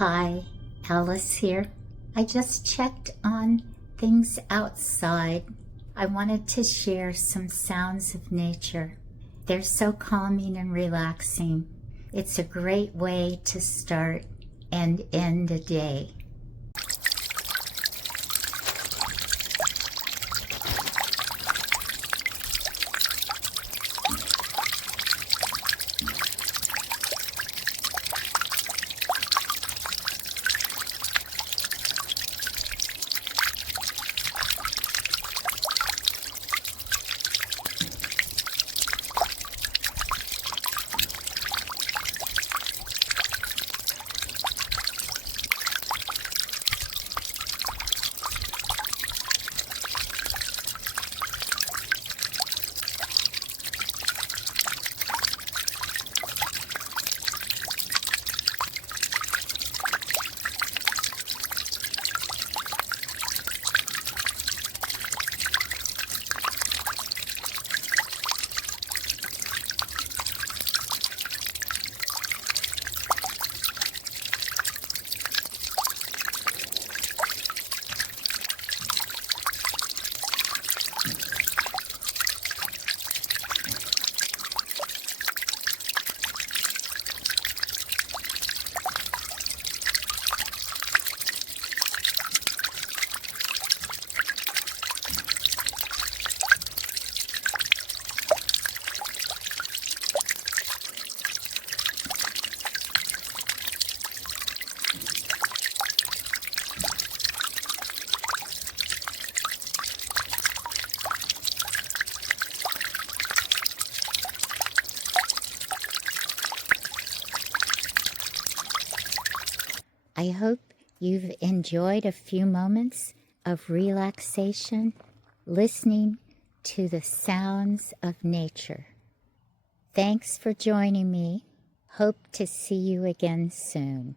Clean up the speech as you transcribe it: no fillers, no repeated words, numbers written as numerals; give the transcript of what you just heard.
Hi, Alice here. I just checked on things outside. I wanted to share some sounds of nature. They're so calming and relaxing. It's a great way to start and end a day. I hope you've enjoyed a few moments of relaxation, listening to the sounds of nature. Thanks for joining me. Hope to see you again soon.